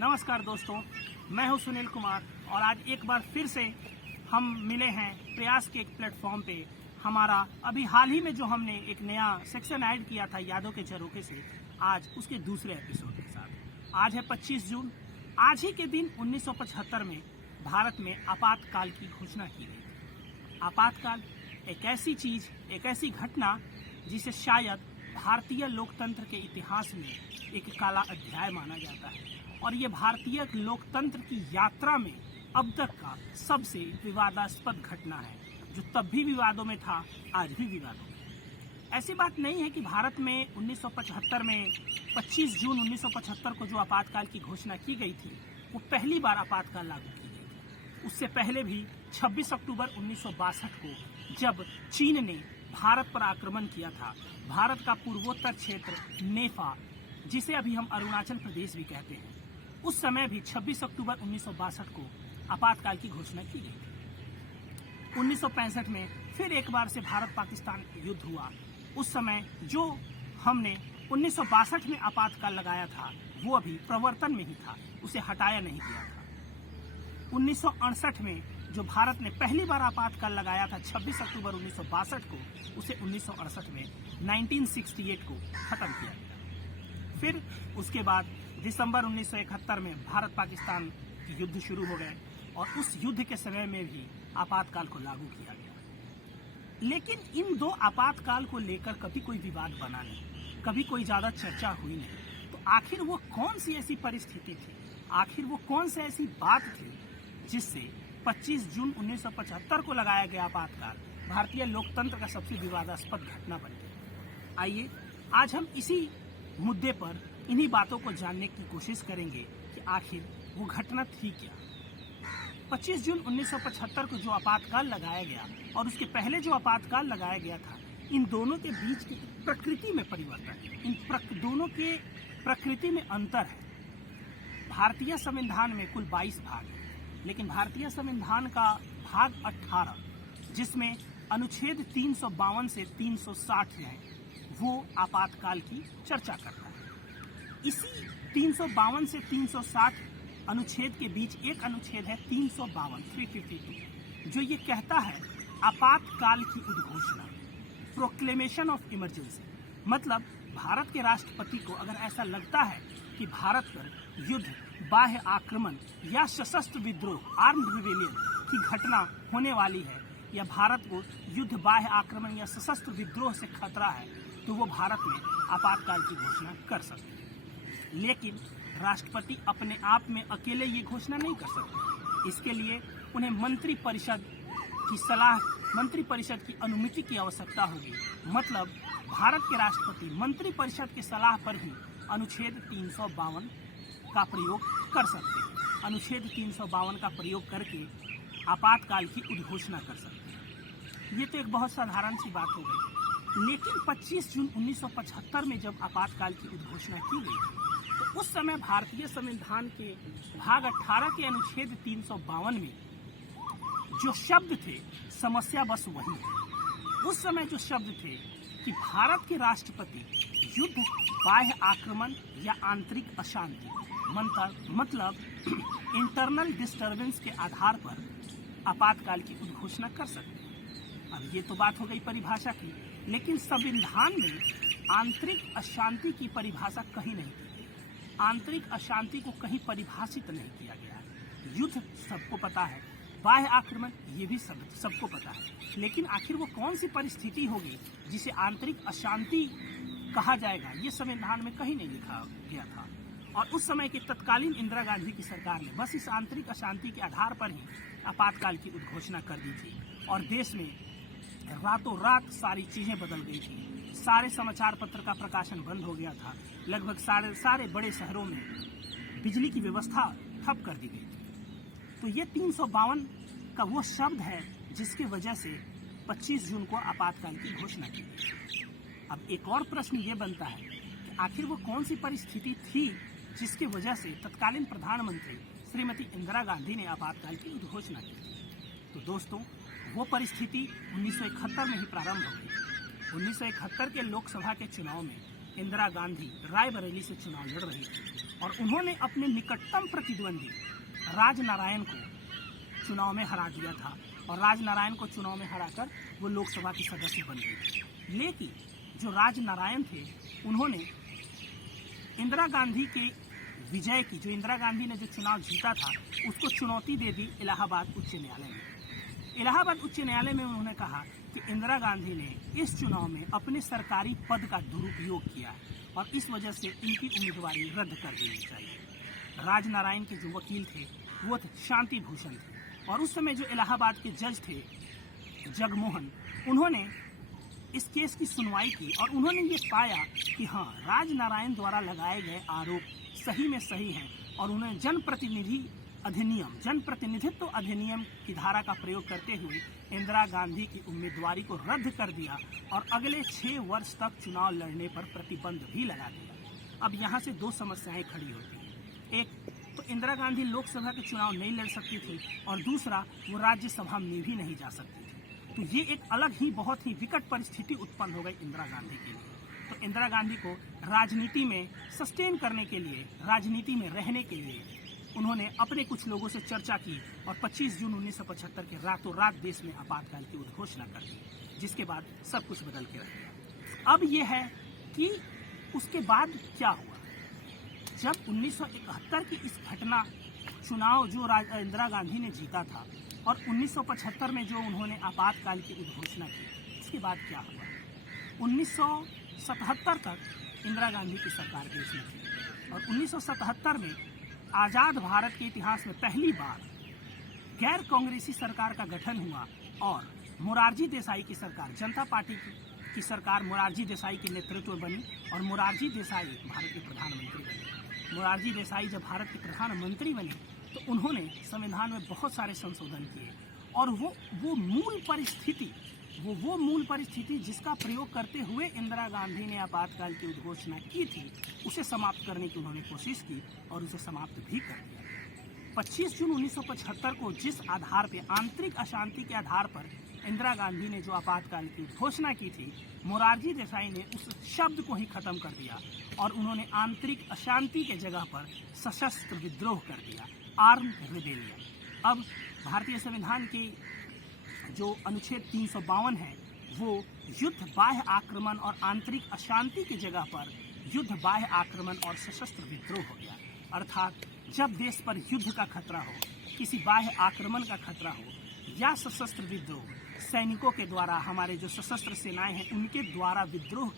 नमस्कार दोस्तों, मैं हूं सुनील कुमार और आज एक बार फिर से हम मिले हैं प्रयास के एक प्लेटफॉर्म पे। हमारा अभी हाल ही में जो हमने एक नया सेक्शन ऐड किया था यादों के झरोखे से, आज उसके दूसरे एपिसोड के साथ। आज है 25 जून। आज ही के दिन 1975 में भारत में आपातकाल की घोषणा की गई। आपातकाल एक ऐसी चीज, एक ऐसी घटना जिसे शायद भारतीय लोकतंत्र के इतिहास में एक काला अध्याय माना जाता है और ये भारतीय लोकतंत्र की यात्रा में अब तक का सबसे विवादास्पद घटना है, जो तब भी विवादों में था, आज भी विवादों में। ऐसी बात नहीं है कि भारत में 1975 में 25 जून 1975 को जो आपातकाल की घोषणा की गई थी वो पहली बार आपातकाल लागू की गई थी। उससे पहले भी 26 अक्टूबर 1962 को जब चीन ने भारत पर आक्रमण किया था, भारत का पूर्वोत्तर क्षेत्र नेपा, जिसे अभी हम अरुणाचल प्रदेश भी कहते हैं, उस समय भी 26 अक्टूबर 1962 को आपातकाल की घोषणा की गई थी। 1965 में फिर एक बार से भारत पाकिस्तान युद्ध हुआ। उस समय जो हमने 1962 में आपातकाल लगाया था वो अभी प्रवर्तन में ही था, उसे हटाया नहीं गया था। 1968 में जो भारत ने पहली बार आपातकाल लगाया था 26 अक्टूबर 1962 को, उसे 1968 में 1968 को खत्म किया गया। फिर उसके बाद दिसंबर 1971 में भारत पाकिस्तान के युद्ध शुरू हो गए और उस युद्ध के समय में भी आपातकाल को लागू किया गया। लेकिन इन दो आपातकाल को लेकर कभी कोई विवाद बना नहीं, कभी कोई ज्यादा चर्चा हुई नहीं। तो आखिर वो कौन सी ऐसी परिस्थिति थी, आखिर वो कौन सी ऐसी बात थी जिससे 25 जून 1975 को लगाया गया आपातकाल भारतीय लोकतंत्र का सबसे विवादास्पद घटना बन गया। आइए आज हम इसी मुद्दे पर इन्हीं बातों को जानने की कोशिश करेंगे कि आखिर वो घटना थी क्या। 25 जून 1975 को जो आपातकाल लगाया गया और उसके पहले जो आपातकाल लगाया गया था, इन दोनों के बीच की प्रकृति में परिवर्तन है, इन दोनों के प्रकृति में अंतर है। भारतीय संविधान में कुल 22 भाग है, लेकिन भारतीय संविधान का भाग 18, जिसमें अनुच्छेद 352 से 360 है, वो आपातकाल की चर्चा करता है। इसी 352 से 360 अनुच्छेद के बीच एक अनुच्छेद है 352 जो ये कहता है आपातकाल की उद्घोषणा, प्रोक्लेमेशन ऑफ इमरजेंसी। मतलब भारत के राष्ट्रपति को अगर ऐसा लगता है कि भारत पर युद्ध, बाह्य आक्रमण या सशस्त्र विद्रोह, आर्म्ड रिबेलियन की घटना होने वाली है, या भारत को युद्ध, बाह्य आक्रमण या सशस्त्र विद्रोह से खतरा है, तो वो भारत में आपातकाल की घोषणा कर सकते हैं। लेकिन राष्ट्रपति अपने आप में अकेले ये घोषणा नहीं कर सकते। इसके लिए उन्हें मंत्रिपरिषद की सलाह, मंत्रिपरिषद की अनुमति की आवश्यकता होगी। मतलब भारत के राष्ट्रपति मंत्रिपरिषद की सलाह पर ही अनुच्छेद 352 का प्रयोग कर सकते हैं। अनुच्छेद 352 का प्रयोग करके आपातकाल की उद्घोषणा कर सकते हैं। ये तो एक बहुत साधारण सी बात हो गई। लेकिन 25 जून 1975 में जब आपातकाल की उद्घोषणा की गई, तो उस समय भारतीय संविधान के भाग 18 के अनुच्छेद 352 में जो शब्द थे, समस्या बस वही है। उस समय जो शब्द थे कि भारत के राष्ट्रपति युद्ध, बाह्य आक्रमण या आंतरिक अशांति, मतलब इंटरनल डिस्टर्बेंस के आधार पर आपातकाल की उद्घोषणा कर सकते हैं। अब ये तो बात हो गई परिभाषा की, लेकिन संविधान में आंतरिक अशांति की परिभाषा कहीं नहीं की। आंतरिक अशांति को कहीं परिभाषित नहीं किया गया है। युद्ध सबको पता है, बाह्य आक्रमण ये भी सबको पता है, लेकिन आखिर वो कौन सी परिस्थिति होगी जिसे आंतरिक अशांति कहा जाएगा, ये संविधान में कहीं नहीं लिखा गया था। और उस समय की तत्कालीन इंदिरा गांधी की सरकार ने बस इस आंतरिक अशांति के आधार पर ही आपातकाल की उद्घोषणा कर दी थी और देश में रातों रात सारी चीजें बदल गई थी। सारे समाचार पत्र का प्रकाशन बंद हो गया था। लगभग सारे बड़े शहरों में बिजली की व्यवस्था ठप कर दी गई थी। तो ये 352 का वो शब्द है जिसकी वजह से 25 जून को आपातकाल की घोषणा की गई। अब एक और प्रश्न ये बनता है कि आखिर वो कौन सी परिस्थिति थी जिसकी वजह से तत्कालीन प्रधानमंत्री श्रीमती इंदिरा गांधी ने आपातकाल की उद्घोषणा की। तो दोस्तों, वो परिस्थिति 1971 में ही प्रारंभ हो गई। 1971 के लोकसभा के चुनाव में इंदिरा गांधी रायबरेली से चुनाव लड़ रही थी और उन्होंने अपने निकटतम प्रतिद्वंदी राजनारायण को चुनाव में हरा दिया था और राजनारायण को चुनाव में हराकर वो लोकसभा की सदस्य बन गई। लेकिन जो राजनारायण थे उन्होंने इंदिरा गांधी के विजय की, जो इंदिरा गांधी ने जो चुनाव जीता था, उसको चुनौती दे दी इलाहाबाद उच्च न्यायालय में। इलाहाबाद उच्च न्यायालय में उन्होंने कहा कि इंदिरा गांधी ने इस चुनाव में अपने सरकारी पद का दुरुपयोग किया और इस वजह से इनकी उम्मीदवारी रद्द कर देनी चाहिए। राजनारायण के जो वकील थे वो शांति भूषण थे और उस समय जो इलाहाबाद के जज थे जगमोहन, उन्होंने इस केस की सुनवाई की और उन्होंने ये पाया कि हाँ, राजनारायण द्वारा लगाए गए आरोप सही में सही हैं और उन्होंने जनप्रतिनिधित्व अधिनियम की धारा का प्रयोग करते हुए इंदिरा गांधी की उम्मीदवारी को रद्द कर दिया और अगले 6 वर्ष तक चुनाव लड़ने पर प्रतिबंध भी लगा दिया। अब यहाँ से 2 समस्याएं खड़ी होती हैं। एक तो इंदिरा गांधी लोकसभा के चुनाव नहीं लड़ सकती थी और दूसरा वो राज्यसभा में भी नहीं जा सकती थी। तो ये एक अलग ही बहुत ही विकट परिस्थिति उत्पन्न हो गई इंदिरा गांधी के लिए। तो इंदिरा गांधी को राजनीति में सस्टेन करने के लिए, राजनीति में रहने के लिए उन्होंने अपने कुछ लोगों से चर्चा की और 25 जून 1975 के रातों रात देश में आपातकाल की उद्घोषणा कर दी, जिसके बाद सब कुछ बदल के रह गया। अब यह है कि उसके बाद क्या हुआ। जब 1971 की इस घटना, चुनाव जो इंदिरा गांधी ने जीता था और 1975 में जो उन्होंने आपातकाल की उद्घोषणा की, इसके बाद क्या हुआ। 1977 तक इंदिरा गांधी की सरकार देश में थी और 1977 में आज़ाद भारत के इतिहास में पहली बार गैर कांग्रेसी सरकार का गठन हुआ और मोरारजी देसाई की सरकार, जनता पार्टी की सरकार मोरारजी देसाई के नेतृत्व में बनी और मोरारजी देसाई भारत के प्रधानमंत्री बने। मोरारजी देसाई जब भारत के प्रधानमंत्री बने तो उन्होंने संविधान में बहुत सारे संशोधन किए और वो मूल परिस्थिति जिसका प्रयोग करते हुए इंदिरा गांधी ने आपातकाल की उद्घोषणा की थी, उसे समाप्त करने की उन्होंने कोशिश की और उसे समाप्त भी कर दिया। 25 जून 1975 को जिस आधार पर, आंतरिक अशांति के आधार पर इंदिरा गांधी ने जो आपातकाल की घोषणा की थी, मोरारजी देसाई ने उस शब्द को ही खत्म कर दिया और उन्होंने आंतरिक अशांति के जगह पर सशस्त्र विद्रोह कर दिया, आर्म्ड रिबेलियन। अब भारतीय संविधान के जो अनुच्छेद 352 है वो युद्ध, बाह्य आक्रमण और आंतरिक अशांति की जगह पर युद्ध, बाह्य आक्रमण और सशस्त्र विद्रोह हो गया। अर्थात जब देश पर युद्ध का खतरा हो, किसी बाह्य आक्रमण का खतरा हो या सशस्त्र विद्रोह, सैनिकों के द्वारा, हमारे जो सशस्त्र सेनाएं हैं उनके द्वारा विद्रोह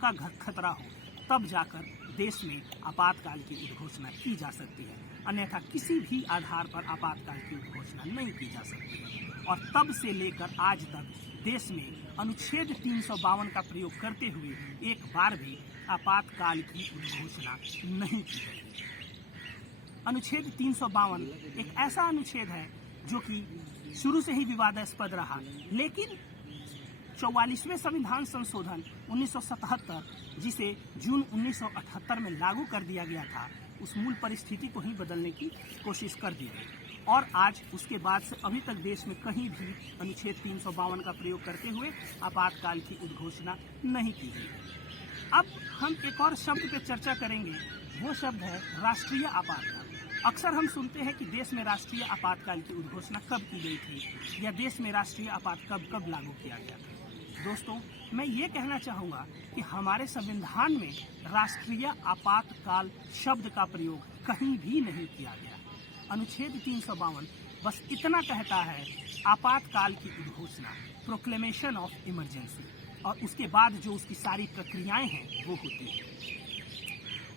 का खतरा हो, तब जाकर देश में आपातकाल की उद्घोषणा की जा सकती है। अन्यथा किसी भी आधार पर आपातकाल की उद्घोषणा नहीं की जा सकती है। और तब से लेकर आज तक देश में अनुच्छेद 352 का प्रयोग करते हुए एक बार भी आपातकाल की उद्घोषणा नहीं की गई। अनुच्छेद 352 एक ऐसा अनुच्छेद है जो कि शुरू से ही विवादास्पद रहा, लेकिन 44वें संविधान संशोधन 1977, जिसे जून 1978 में लागू कर दिया गया था, उस मूल परिस्थिति को ही बदलने की कोशिश कर दी गई और आज उसके बाद से अभी तक देश में कहीं भी अनुच्छेद 352 का प्रयोग करते हुए आपातकाल की उद्घोषणा नहीं की गई। अब हम एक और शब्द पे चर्चा करेंगे, वो शब्द है राष्ट्रीय आपातकाल। अक्सर हम सुनते हैं कि देश में राष्ट्रीय आपातकाल की उद्घोषणा कब की गई थी या देश में राष्ट्रीय आपातकाल कब लागू किया गया था। दोस्तों, मैं ये कहना चाहूँगा कि हमारे संविधान में राष्ट्रीय आपातकाल शब्द का प्रयोग कहीं भी नहीं किया गया। अनुच्छेद 352 बस इतना कहता है, आपातकाल की उद्घोषणा, प्रोक्लेमेशन ऑफ इमरजेंसी, और उसके बाद जो उसकी सारी प्रक्रियाएं हैं वो होती हैं।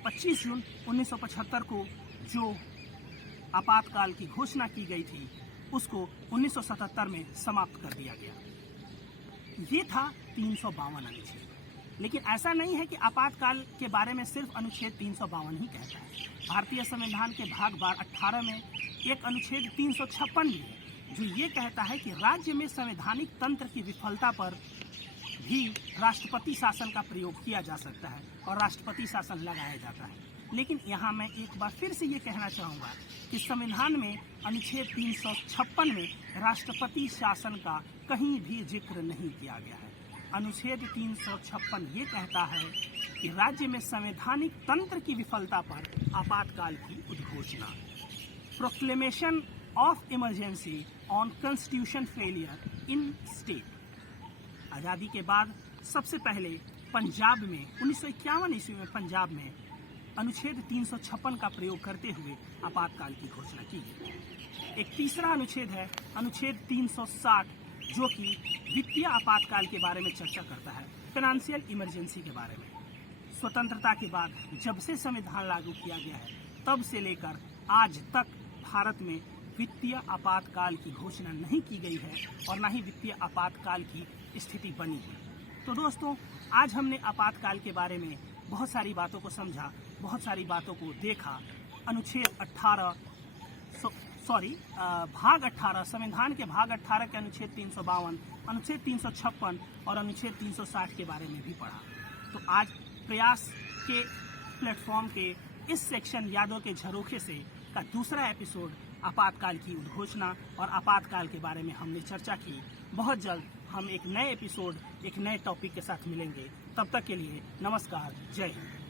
25 जून 1975 को जो आपातकाल की घोषणा की गई थी, उसको 1977 में समाप्त कर दिया गया। ये था 352 अनुच्छेद। लेकिन ऐसा नहीं है कि आपातकाल के बारे में सिर्फ अनुच्छेद 352 ही कहता है। भारतीय संविधान के भाग 18 में एक अनुच्छेद 356 भी है, जो ये कहता है कि राज्य में संवैधानिक तंत्र की विफलता पर भी राष्ट्रपति शासन का प्रयोग किया जा सकता है और राष्ट्रपति शासन लगाया जाता है। लेकिन यहाँ मैं एक बार फिर से ये कहना चाहूँगा कि संविधान में अनुच्छेद 356 में राष्ट्रपति शासन का कहीं भी जिक्र नहीं किया गया है। अनुच्छेद 356 ये कहता है कि राज्य में संवैधानिक तंत्र की विफलता पर आपातकाल की उद्घोषणा। Proclamation of emergency on constitution failure in state. आज़ादी के बाद सबसे पहले पंजाब में 1951 ईस्वी में पंजाब में अनुच्छेद 356 का प्रयोग करते हुए आपातकाल की घोषणा की गई। एक तीसरा अनुच्छेद है अनुच्छेद 360, जो कि वित्तीय आपातकाल के बारे में चर्चा करता है, फाइनेंशियल इमरजेंसी के बारे में। स्वतंत्रता के बाद जब से संविधान लागू किया गया है तब से लेकर आज तक भारत में वित्तीय आपातकाल की घोषणा नहीं की गई है और न ही वित्तीय आपातकाल की स्थिति बनी है। तो दोस्तों, आज हमने आपातकाल के बारे में बहुत सारी बातों को समझा, बहुत सारी बातों को देखा। अनुच्छेद 18 भाग 18 संविधान के भाग 18 के अनुच्छेद 352, अनुच्छेद 356 और अनुच्छेद 360 के बारे में भी पढ़ा। तो आज प्रयास के प्लेटफॉर्म के इस सेक्शन यादों के झरोखे से का दूसरा एपिसोड आपातकाल की उद्घोषणा और आपातकाल के बारे में हमने चर्चा की। बहुत जल्द हम एक नए एपिसोड, एक नए टॉपिक के साथ मिलेंगे। तब तक के लिए नमस्कार, जय हिंद।